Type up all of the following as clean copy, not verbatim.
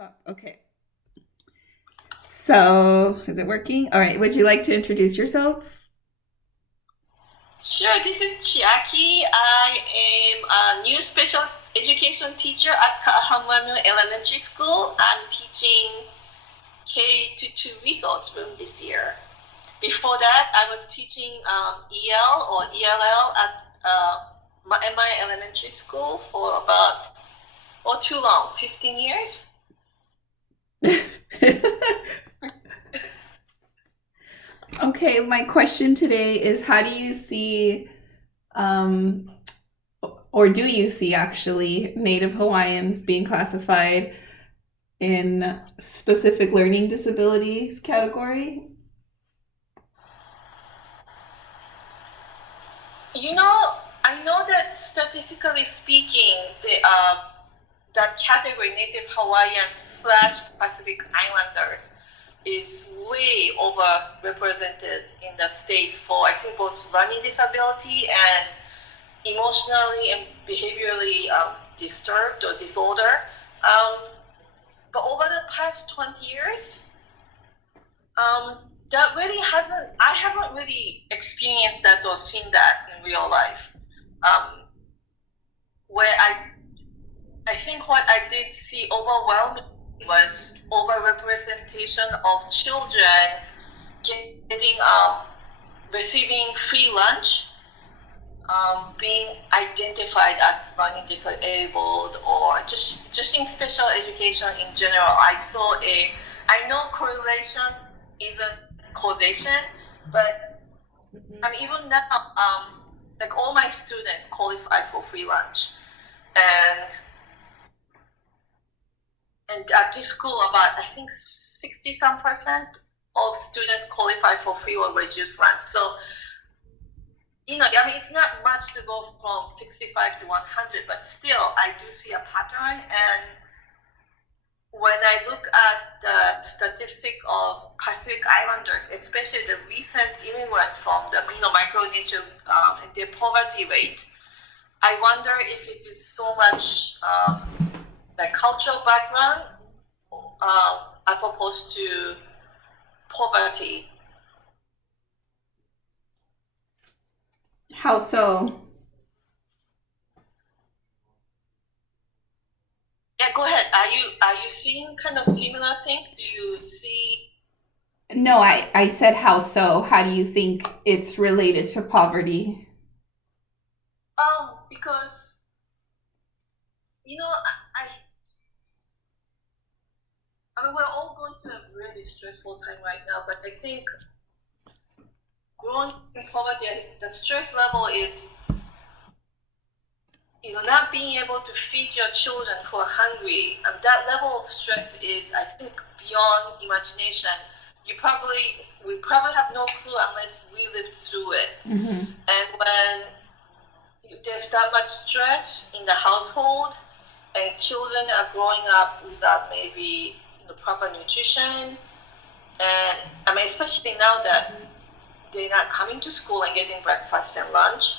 Talk. Okay. So, is it working? All right. Would you like to introduce yourself? Sure, this is Chiaki. I am a new special education teacher at Ka'ahamanu Elementary School. I'm teaching K to 2 resource room this year. Before that, I was teaching EL or ELL at MI Elementary School for about, or too long, 15 years. Okay, my question today is how do you see, um, or do you see actually, Native Hawaiians being classified in specific learning disabilities category? I know that statistically speaking, that category Native Hawaiians slash Pacific Islanders is way overrepresented in the states for I think both learning disability and emotionally and behaviorally disturbed or disorder. Um, but over the past 20 years, that really hasn't. I haven't really experienced that or seen that in real life. Um, where I think what I did see overwhelmingly was overrepresentation of children getting receiving free lunch, being identified as learning disabled, or just in special education in general. I know correlation isn't causation, but even now, like all my students qualify for free lunch, and at this school, about I think 60% of students qualify for free or reduced lunch. So, it's not much to go from 65 to 100, but still, I do see a pattern. And when I look at the statistic of Pacific Islanders, especially the recent immigrants from the Micronesia and their poverty rate, I wonder if it is so much like cultural background as opposed to poverty. How so? Yeah, go ahead. Are you seeing kind of similar things? Do you see? No, I said how so. How do you think it's related to poverty? Because I mean we're all going through a really stressful time right now, but I think growing in poverty, the stress level is not being able to feed your children who are hungry. That level of stress is, I think, beyond imagination. We probably have no clue unless we lived through it. Mm-hmm. And when there's that much stress in the household, and children are growing up without maybe proper nutrition, and I mean, especially now that they're not coming to school and getting breakfast and lunch,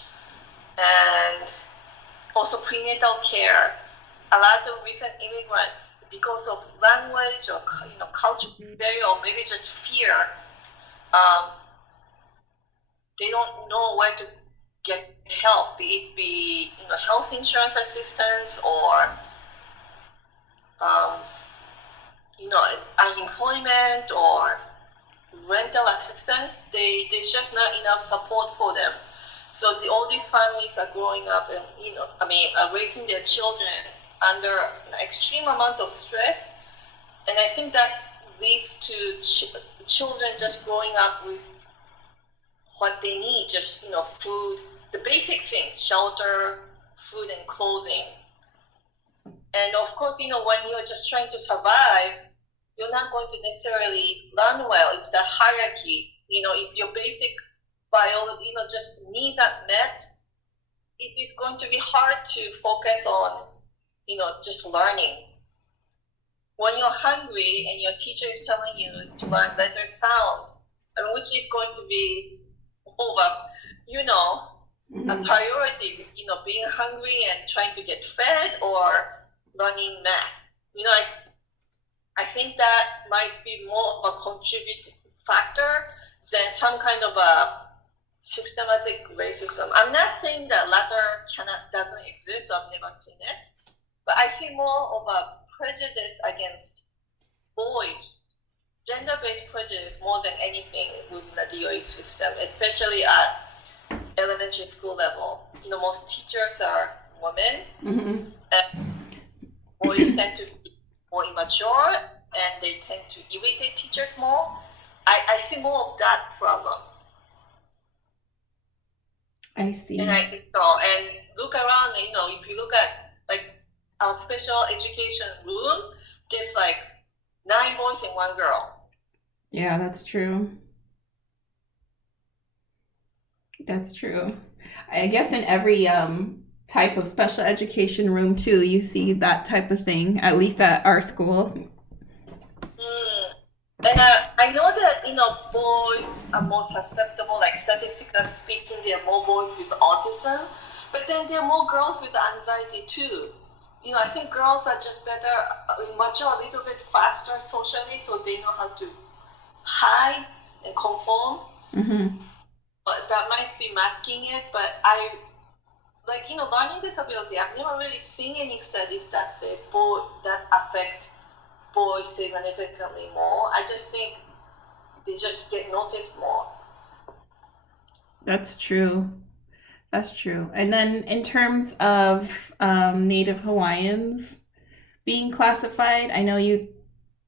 and also prenatal care. A lot of recent immigrants, because of language or cultural barrier, or maybe just fear, um, they don't know where to get help, be health insurance assistance or um, unemployment or rental assistance. There's just not enough support for them. So all these families are growing up and raising their children under an extreme amount of stress, and I think that leads to children just growing up with what they need, just food, the basic things, shelter, food, and clothing. And of course, when you're just trying to survive, you're not going to necessarily learn well. It's the hierarchy. If your basic biology, just needs are met, it is going to be hard to focus on, just learning. When you're hungry and your teacher is telling you to learn letter sound, which is going to be over, a priority, being hungry and trying to get fed or learning math. think that might be more of a contributing factor than some kind of a systematic racism. I'm not saying that latter doesn't exist, I've never seen it, but I see more of a prejudice against boys, gender-based prejudice more than anything within the DOE system, especially at elementary school level. Most teachers are women, and boys tend to be more immature, and they tend to irritate teachers more. I see more of that problem. I see. And and look around, if you look at like our special education room, there's like 9 boys and 1 girl. Yeah, that's true. That's true. I guess in every type of special education room too, you see that type of thing, at least at our school. And I know that boys are more susceptible, like statistically speaking, there are more boys with autism, but then there are more girls with anxiety too. I think girls are just better, mature a little bit faster socially, so they know how to hide and conform. But that might be masking it. But learning disability, I've never really seen any studies that say that affect boys significantly more. I just think they just get noticed more. That's true. That's true. And then in terms of Native Hawaiians being classified, I know you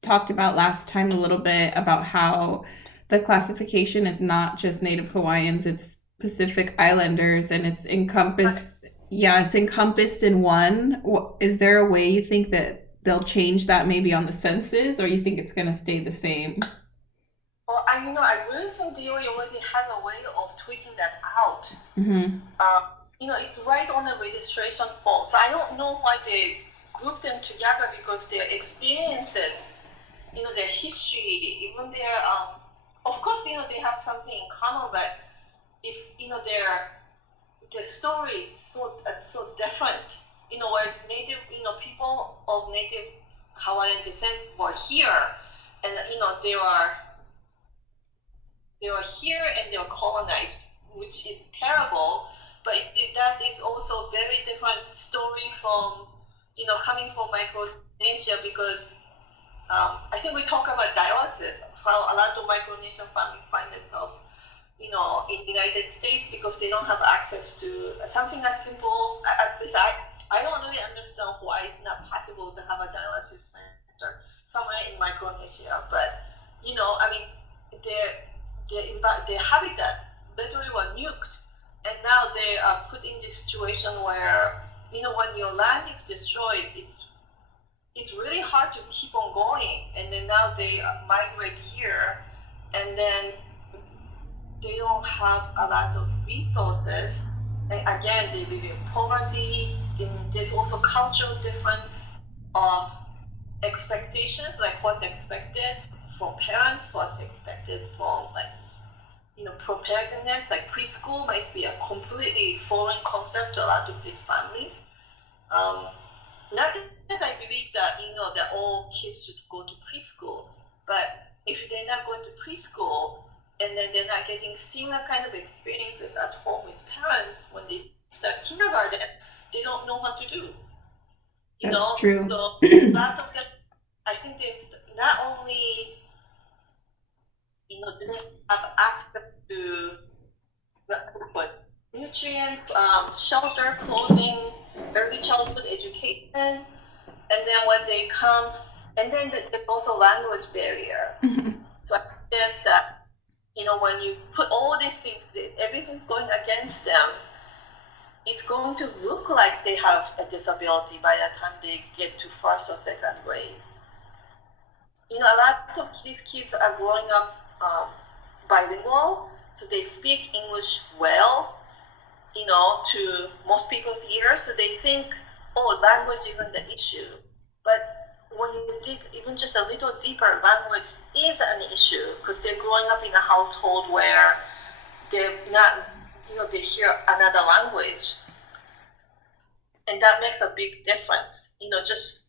talked about last time a little bit about how the classification is not just Native Hawaiians, it's Pacific Islanders, and it's encompassed in one. Is there a way you think that they'll change that maybe on the census, or you think it's going to stay the same? Well, I really think DOE already has a way of tweaking that out. It's right on the registration form. So I don't know why they group them together, because their experiences, their history, even their, of course, they have something in common, but if, their story is so different. Whereas Native, people of Native Hawaiian descent were here, and they were here and they were colonized, which is terrible. But that is also a very different story from, coming from Micronesia, because I think we talk about dialysis, how a lot of Micronesian families find themselves, in the United States because they don't have access to something as simple as this. I don't really understand why it's not possible to have a dialysis center somewhere in Micronesia, but their habitat literally were nuked, and now they are put in this situation where when your land is destroyed, it's really hard to keep on going, and then now they migrate here, and then they don't have a lot of resources. And again, they live in poverty. There's also cultural difference of expectations, like what's expected from parents, what's expected from preparedness. Like preschool might be a completely foreign concept to a lot of these families. Not that I believe that that all kids should go to preschool, but if they're not going to preschool, and then they're not getting similar kind of experiences at home with parents when they start kindergarten, they don't know what to do. That's true. So a lot of them, I think there's not only, do they have access to nutrients, shelter, clothing, early childhood education, and then when they come, and then there's also language barrier. So I think there's that. When you put all these things, everything's going against them, it's going to look like they have a disability by the time they get to 1st or 2nd grade. A lot of these kids are growing up bilingual, so they speak English well, to most people's ears, so they think, language isn't the issue. But when you dig even just a little deeper, language is an issue, because they're growing up in a household where they're not, they hear another language. And that makes a big difference. Just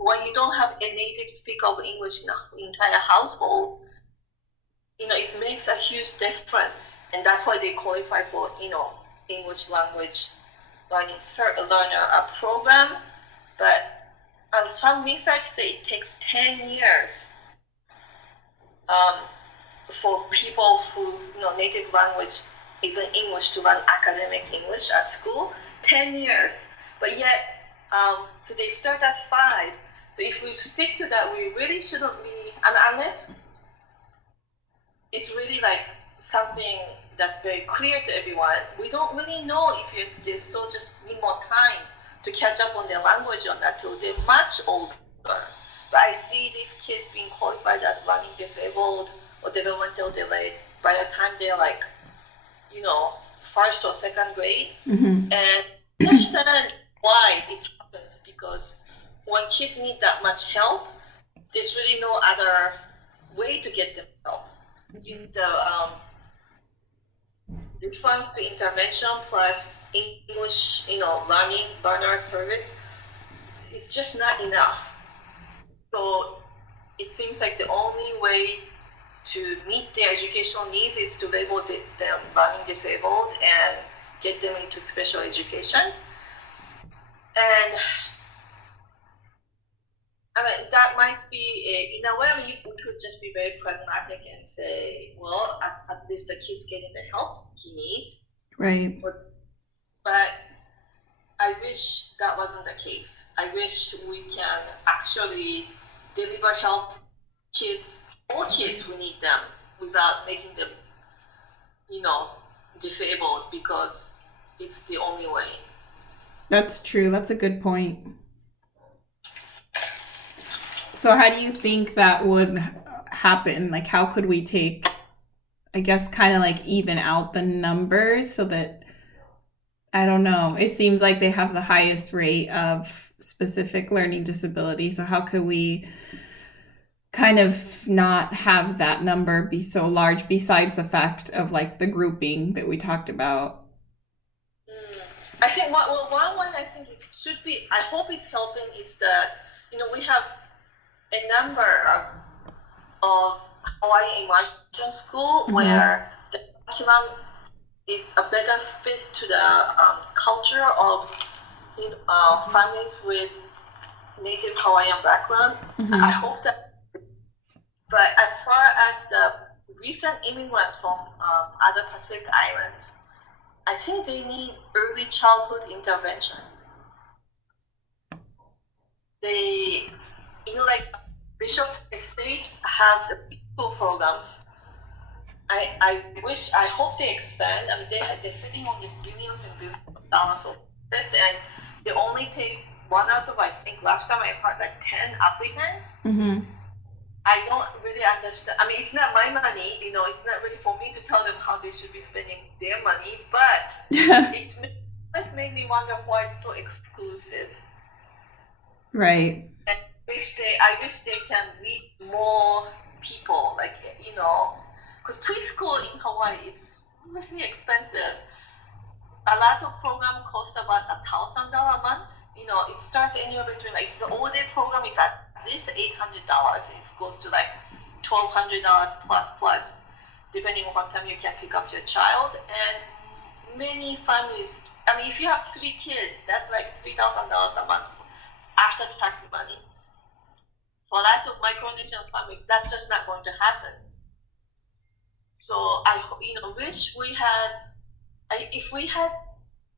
when you don't have a native speaker of English in the entire household, it makes a huge difference, and that's why they qualify for English language learner program. But some research say it takes 10 years for people whose native language isn't English to learn academic English at school. 10 years, but yet so they start at 5. So if we stick to that, we really shouldn't be, unless it's really like something that's very clear to everyone. We don't really know if they still just need more time to catch up on their language or not till they're much older. But I see these kids being qualified as learning disabled or developmental delayed by the time they're like, first or second grade. Mm-hmm. And understand why it happens, because when kids need that much help, there's really no other way to get them help. This funds to intervention plus English, learner service, it's just not enough. So it seems like the only way to meet their educational needs is to label them learning disabled and get them into special education. And that might be, in a way, we could just be very pragmatic and say, well, at least the kid's getting the help he needs. Right. But I wish that wasn't the case. I wish we can actually deliver help all kids who need them, without making them, disabled, because it's the only way. That's true. That's a good point. So how do you think that would happen? Like, how could we take, I guess, kind of like even out the numbers so that, I don't know, it seems like they have the highest rate of specific learning disability. So how could we kind of not have that number be so large, besides the fact of like the grouping that we talked about? I think one way I think it should be, I hope it's helping, is that, we have a number of Hawaii immersion school where the curriculum is a better fit to the culture of families with native Hawaiian background. I hope that. But as far as the recent immigrants from other Pacific islands, I think they need early childhood intervention. They, like Bishop Estates have the preschool program. I hope they expand. They're sitting on these billions and billions of dollars of assets, and they only take 1 out of, I think last time I heard, like 10 applicants. I don't really understand. It's not my money, it's not really for me to tell them how they should be spending their money, but it has made me wonder why it's so exclusive. Right. And I wish they can reach more people, because preschool in Hawaii is really expensive. A lot of program costs about $1,000 a month. It starts anywhere between, the all-day program is at least $800. It goes to like $1,200 plus, depending on what time you can pick up your child. And many families, if you have 3 kids, that's like $3,000 a month after tax money. For a lot of Micronesian families, that's just not going to happen. So I wish we had, if we had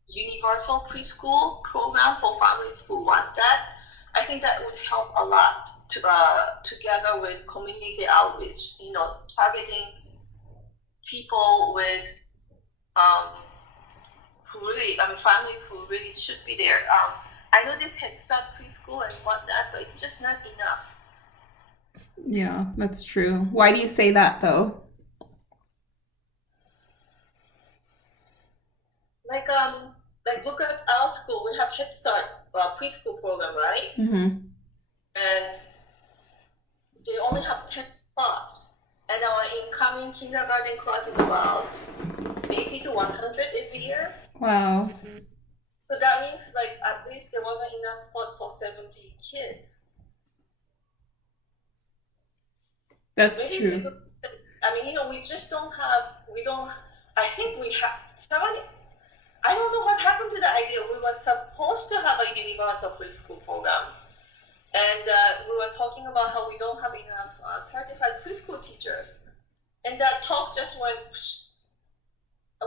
universal preschool program for families who want that, I think that would help a lot together with community outreach, targeting people with families who really should be there. I know this Head Start preschool and whatnot, but it's just not enough. Yeah, that's true. Why do you say that though? Like look at our school. We have Head Start preschool program, right? And they only have 10 spots, and our incoming kindergarten class is about 80 to 100 every year. Wow. So that means at least there wasn't enough spots for 70 kids. That's Maybe it's true. because, I mean, we just don't have, we don't, I think we have, somebody, I don't know what happened to the idea. We were supposed to have a universal preschool program. And we were talking about how we don't have enough certified preschool teachers. And that talk just went,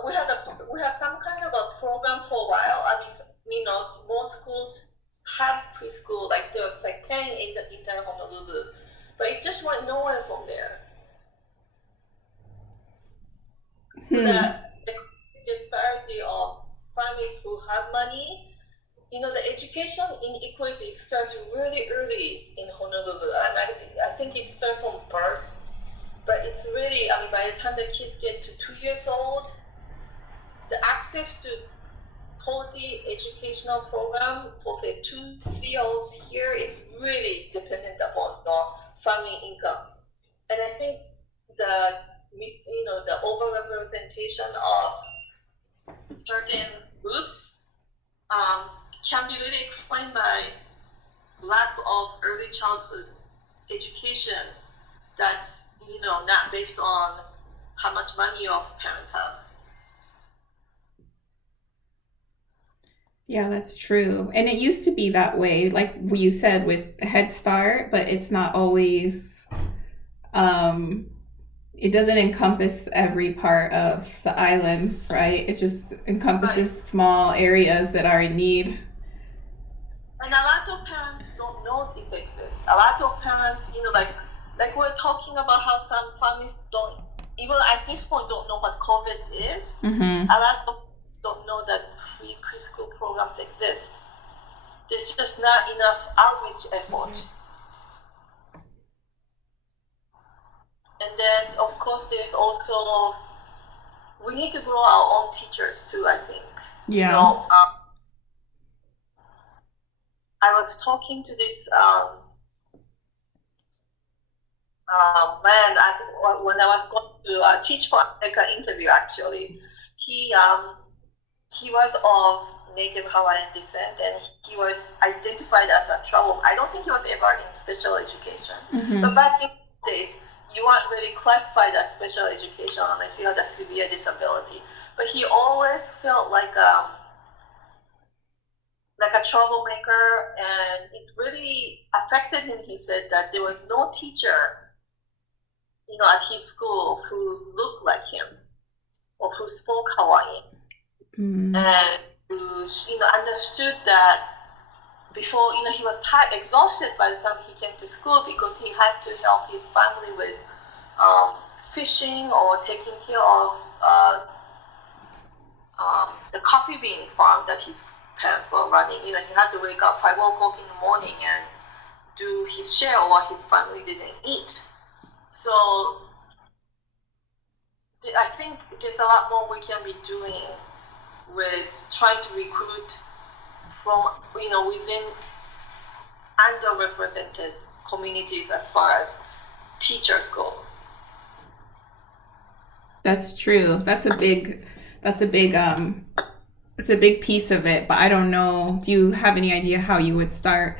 we had some kind of a program for a while. I mean, small schools have preschool, like there was like 10 in the entire Honolulu, but it just went nowhere from there. So Hmm. that the disparity of families who have money, the education inequality starts really early in Honolulu. And I think it starts from birth, but it's really, I mean, by the time the kids get to 2 years old, the access to quality educational program for say 2 3 year olds here is really dependent upon family income. And I think the the overrepresentation of certain groups um, can be really explained by lack of early childhood education that's not based on how much money your parents have. Yeah, that's true. And it used to be that way, like you said, with Head Start, but it's not always, um, it doesn't encompass every part of the islands, right? It just Right. encompasses small areas that are in need. And a lot of parents don't know it exists. A lot of parents, like we're talking about how some families don't even at this point don't know what COVID is. Mm-hmm. A lot of don't know that free preschool programs exist. There's just not enough outreach effort. And then of course there's also we need to grow our own teachers too, I think. Yeah. I was talking to this man, when I was going to Teach for America interview, actually, he was of Native Hawaiian descent, and he was identified as a trouble. I don't think he was ever in special education, but Mm-hmm. back in the days, you weren't really classified as special education unless you had a severe disability. But he always felt like a troublemaker, and it really affected him. He said that there was no teacher at his school who looked like him or who spoke Hawaiian Mm-hmm. and who, understood that before, he was tired, exhausted by the time he came to school because he had to help his family with fishing or taking care of the coffee bean farm that his parents were running. He had to wake up 5 o'clock in the morning and do his share of what his family didn't eat. So I think there's a lot more we can be doing with trying to recruit from within underrepresented communities as far as teachers go. That's true. That's a big it's a big piece of it, but I don't know. Do you have any idea how you would start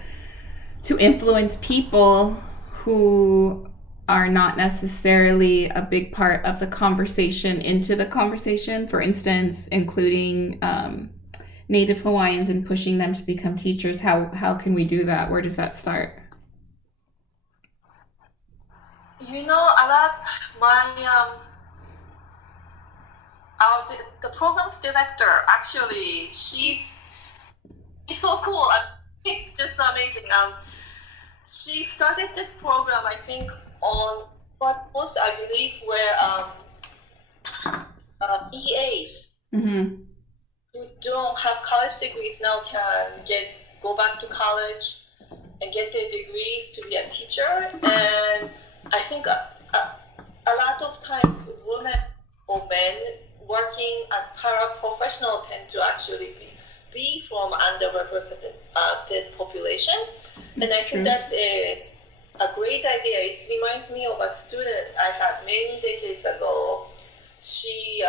to influence people who are not necessarily a big part of the conversation into the conversation? For instance, including Native Hawaiians and pushing them to become teachers. How can we do that? Where does that start? A lot. My our the program's director, actually, she's so cool. It's just amazing. She started this program, I think, on what most I believe were EAs Mm-hmm. who don't have college degrees now can go back to college and get their degrees to be a teacher. And I think a lot of times women or men working as paraprofessional tend to actually be from underrepresented population. And I That's think true. that's a great idea. It reminds me of a student I had many decades ago. She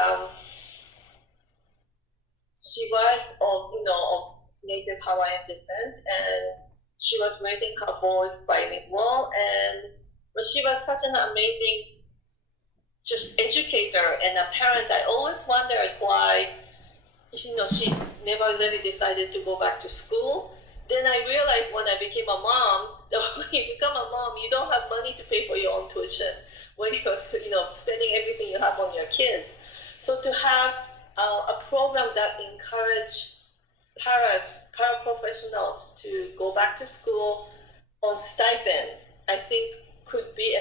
was of Native Hawaiian descent, and she was raising her boys bilingual. And but she was such an amazing just educator and a parent. I always wondered why she never really decided to go back to school. Then I realized when I became a mom that when you become a mom, you don't have money to pay for your own tuition when you're spending everything you have on your kids. So to have a program that encourage paraprofessionals to go back to school on stipend, I think could be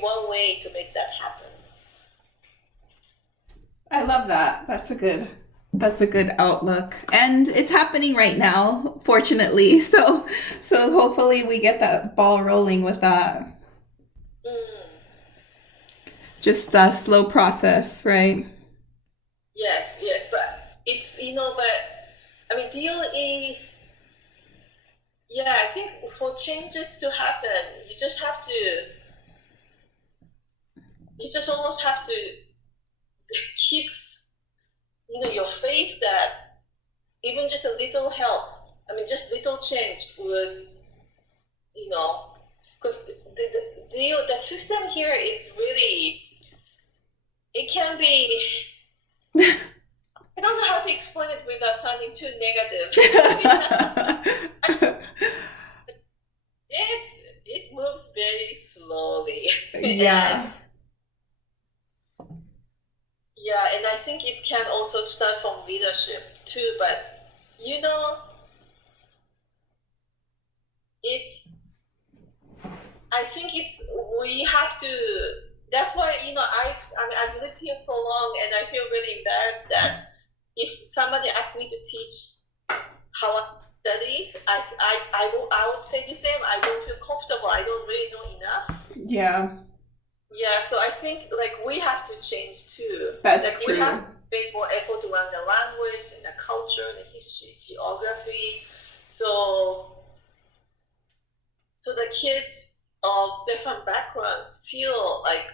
one way to make that happen. I love that. That's a good outlook. And it's happening right now, fortunately. So hopefully we get that ball rolling with that. Mm, Just a slow process, right? yes, yes, but but I mean, DOE, yeah, I think for changes to happen, you just almost have to keep, your faith that even just a little help, I mean, just little change would, you know, because the system here is really, it can be, I don't know how to explain it without sounding too negative. It moves very slowly. Yeah. Yeah, and I think it can also start from leadership too, but you know, it's I think we have to that's why, I mean I've lived here so long and I feel really embarrassed that if somebody asked me to teach how studies, I would say the same. I don't feel comfortable. I don't really know enough. Yeah, Yeah, so I think like we have to change too. that's Like we have true. to make more effort to learn the language and the culture, the history, geography. So so the kids of different backgrounds feel like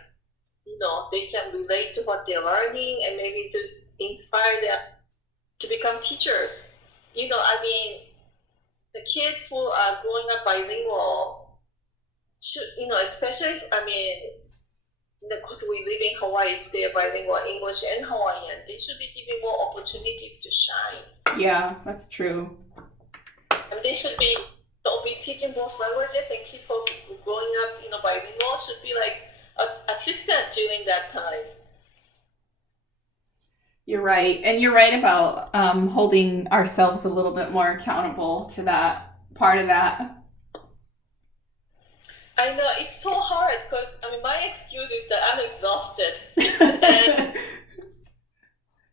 they can relate to what they're learning and maybe to inspire them to become teachers. I mean, the kids who are growing up bilingual should, especially, I mean, because we live in Hawaii, they're bilingual, English and Hawaiian. They should be given more opportunities to shine. Yeah, that's true. And they should be don't be teaching both languages, and kids who are growing up, bilingual should be like an assistant during that time. You're right. And you're right about holding ourselves a little bit more accountable to that part of that. I know it's so hard because I mean my excuse is that I'm exhausted, and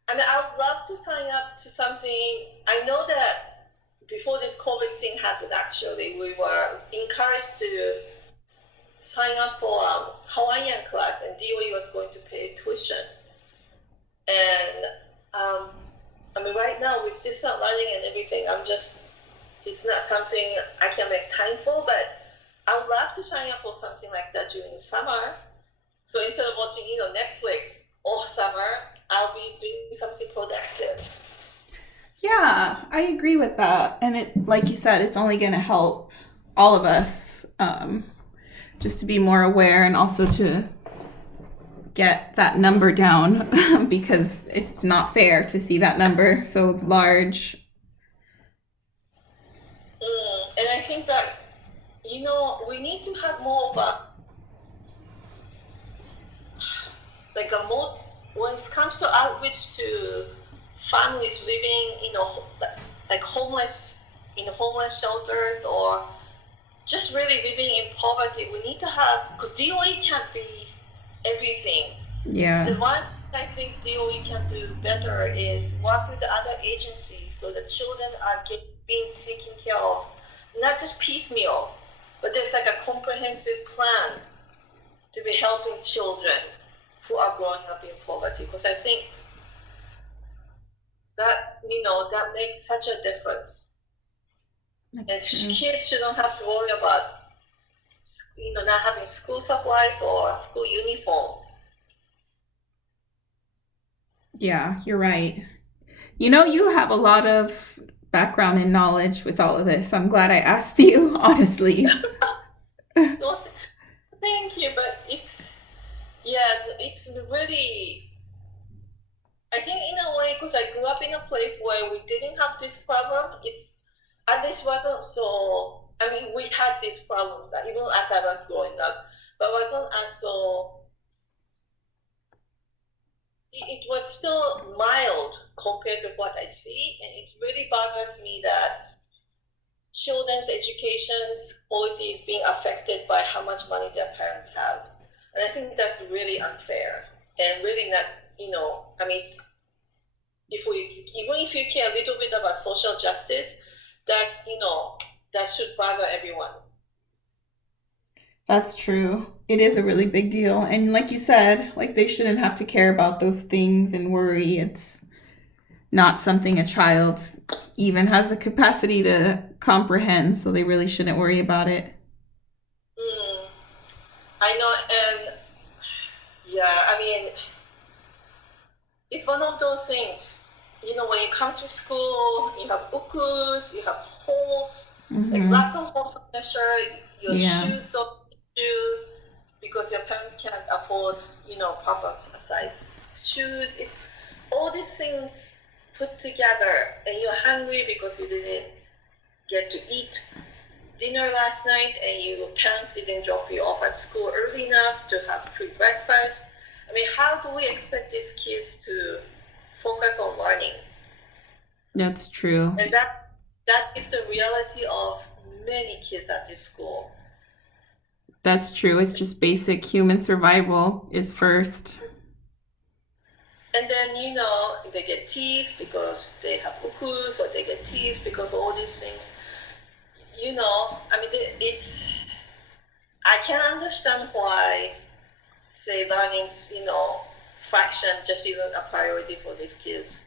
I mean I would love to sign up to something. I know that before this COVID thing happened, actually, we were encouraged to sign up for Hawaiian class, and DOE was going to pay tuition. And I mean, right now with distance learning and everything, it's not something I can make time for, but I would love to sign up for something like that during summer. So instead of watching, Netflix all summer, I'll be doing something productive. Yeah, I agree with that. And it, like you said, it's only going to help all of us just to be more aware and also to get that number down because it's not fair to see that number so large. And I think that, we need to have more of when it comes to outreach to families living, like homeless, in homeless shelters or just really living in poverty. We need to have, because DOE can't be everything. Yeah. The one thing I think DOE can do better is work with the other agencies so the children are being taken care of, not just piecemeal, but there's like a comprehensive plan to be helping children who are growing up in poverty. Because I think that that makes such a difference. That's And true. kids shouldn't have to worry about not having school supplies or school uniform. Yeah, you're right. You have a lot of background and knowledge with all of this. I'm glad I asked you, honestly. Well, thank it's really. I think in a way, because I grew up in a place where we didn't have this problem, it's at least wasn't so. I mean, we had these problems even as I was growing up, but wasn't as so. It was still mild compared to what I see, and it really bothers me that children's education's quality is being affected by how much money their parents have, and I think that's really unfair and really not. I mean, even if you care a little bit about social justice, that should bother everyone. That's true. It is a really big deal. And like you said, like they shouldn't have to care about those things and worry. It's not something a child even has the capacity to comprehend, so they really shouldn't worry about it. Mm, I know, and yeah, I mean, it's one of those things. When you come to school, you have ukus, you have holes, like Hmm. lots of holes on your shirt, your Yeah, shoes don't fit you because your parents can't afford, proper size shoes. It's all these things put together, and you're hungry because you didn't get to eat dinner last night, and your parents didn't drop you off at school early enough to have free breakfast. I mean, how do we expect these kids to focus on learning? that's true. And that is the reality of many kids at this school. That's true. It's just basic human survival is first. And then, they get teased because they have ukus, or they get teased because of all these things. I mean, I can understand why, say, learning's, fraction just isn't a priority for these kids.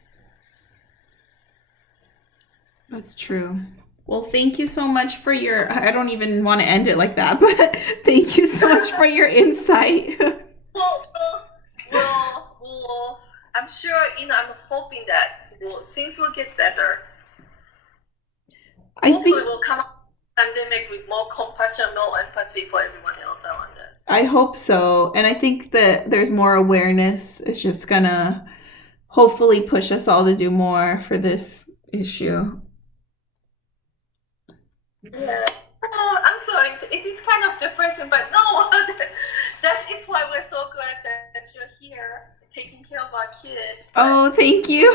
That's true. Well, thank you so much for your. I don't even want to end it like that, but thank you so much for your insight. Well, I'm sure, I'm hoping that things will get better. I Hopefully, think we'll come out of the pandemic with more compassion, more empathy for everyone else around us. I hope so. And I think that there's more awareness. It's just gonna hopefully push us all to do more for this issue. Yeah. Oh, I'm sorry. It is kind of depressing, but no, that is why we're so glad that you're here taking care of our kids. But Oh, thank you.